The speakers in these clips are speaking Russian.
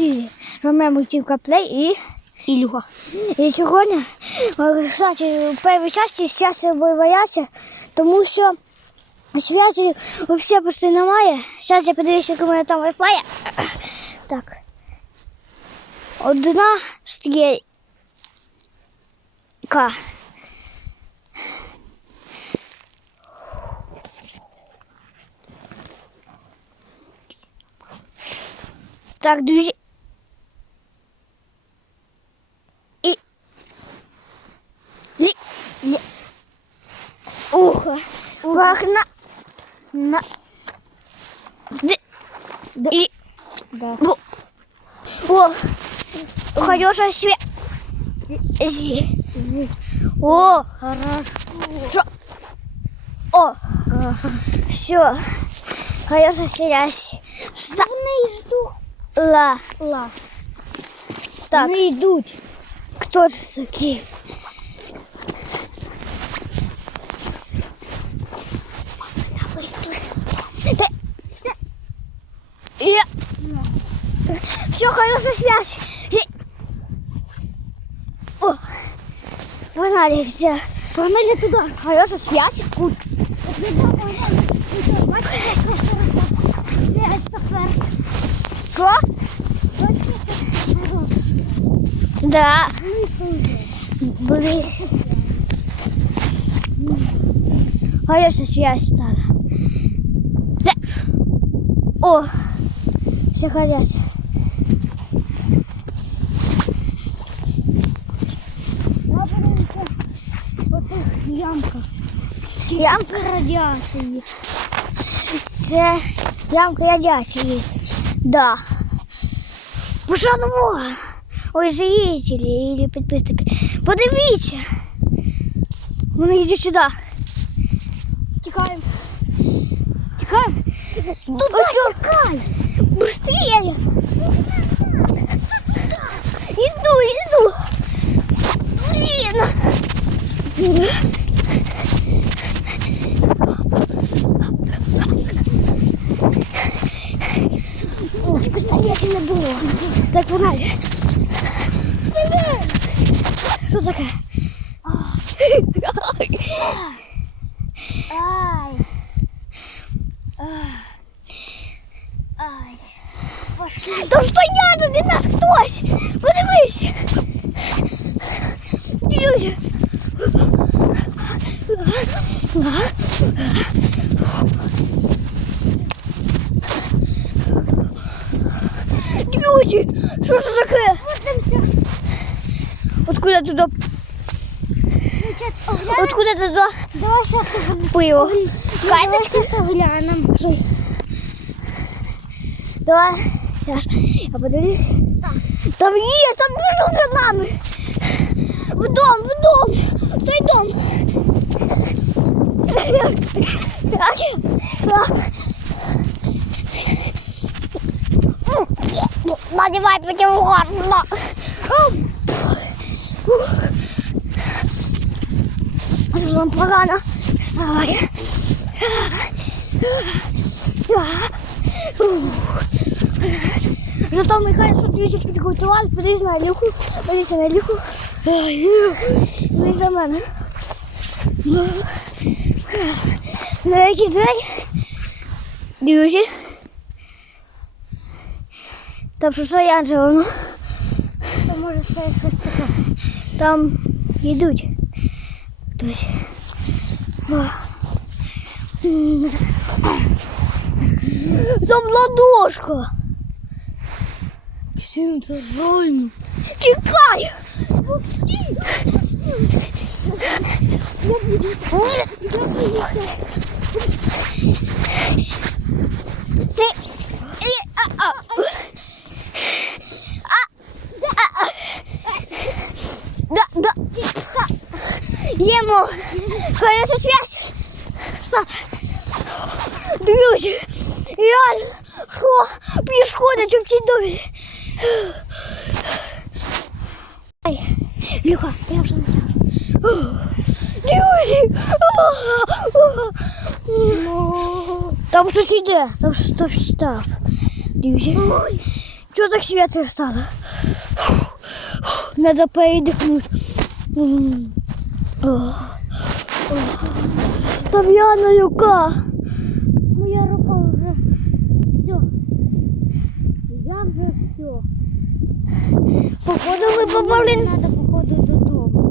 друзі, Ромем Тівка Плей і Ілюха. І сьогодні, е, кстати, в першій часті зв'язки боюся, тому що зв'язки взагалі почти немає. Зараз я подивлюся, як у мене там Wi-Fi. Так. Одна стрілька. Так, друзі. Ухо. На. На. Д. І. Да. Бу. О. Хорошая связь. О. Хорошо. Что? О. Все. Хорошая связь. Вони ждуть. Ла. Ла. Так. Вони йдуть. Кто же такие? Я... Все, хорошая связь. О, погнали все. Погнали туда. Хорошая связь. Кут. Что? Да. Блин. Хорошая связь стала. Да. О, все хотят. Ямка. Ямка радіації. Це ямка радіації. Да. Пожалуйста. Ой, зрители или підписники. Подивіться. Вони йдуть сюди. Тікаємо. Тікаємо. Туда тікай. Быстрее. Иду, иду. Блин. Ой, пистолета не було. Так погнали. Що таке? Ай. Ай. Пошли. Та стояти, не наш хтось. Подивись. Люди. Люди, що це таке? Откуда туди? Откуда туди Давай сейчас пиво? Давай сейчас глянем. Давай. Сейчас. Я подивлюсь. Там є, там біжуть за нами. В дом, в дом. В цей дом. Надевай, потім гарно. Злом погано. Вставай. Зато Михайло Сергійовича підготували, подивись на ліху, подивись на ліху. Не за мене. За який день? Дуже. Там що я живу? То може ще щось таке. Там йдуть. Хтось. Там ладошка. Всім це больно. Тікай! Ти... Ему. Хорошая связь. Что? Друзі, я що підходить в цій домі. Ай, Люха, я вже почав. Друзі! Там хтось іде, там хтось став. Друзі. Чого так світло стало? Надо передихнути. Там Яна рука. Моя рука вже все. Я вже все. Походу ви попали. Треба походу додому.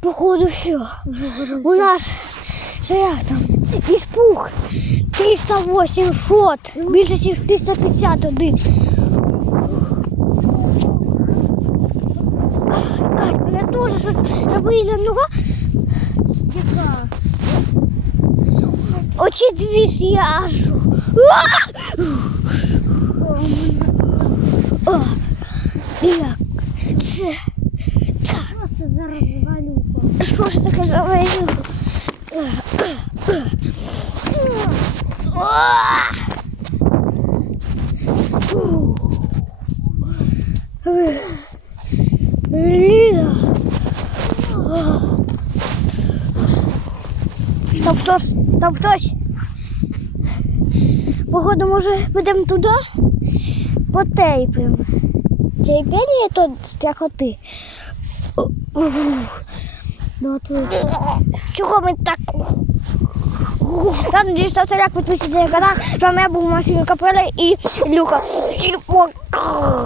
Походу все. У нас що як там? Іспух 308 шот. Більше ніж 351. Мене теж щось робила ну, нога. Яка? Очі дві сяжу. Як це? Що ж таке за розвалюха? Стоп, хтось, стоп, хтось. Походу, може, підемо туди? Потейпимо. Терпіння тут страхоти. Ну. Чого ми так? Я надіюсь, що це як на канал. З вами я був Максим Капеля і пока.